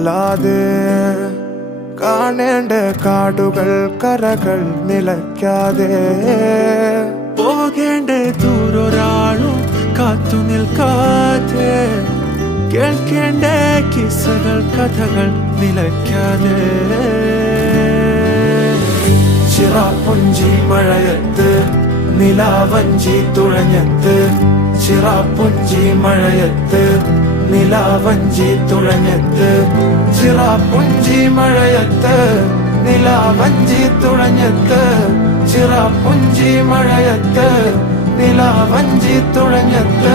അല്ലാതെ കാണേണ്ട കാടുകൾ കരകൾ നിലയ്ക്കാതെ പോകേണ്ട ദൂരൊരാളും കാത്തു നിൽക്കാതെ കേൾക്കേണ്ട കിസ്സകൾ കഥകൾ നിലയ്ക്കാതെ ചിറാപ്പുഞ്ചി മഴയത്ത് നിലാവഞ്ചി തുഴഞ്ഞത്ത് ചിറാപ്പുഞ്ചി മഴയത്ത് നിലാവഞ്ചി തുഴഞ്ഞത്ത് ചിറാപ്പുഞ്ചി മഴയത്ത് നിലാവഞ്ചി തുഴഞ്ഞത്ത് ചിറാപ്പുഞ്ചി മഴയത്ത് നിലാവഞ്ചി തുഴഞ്ഞത്ത്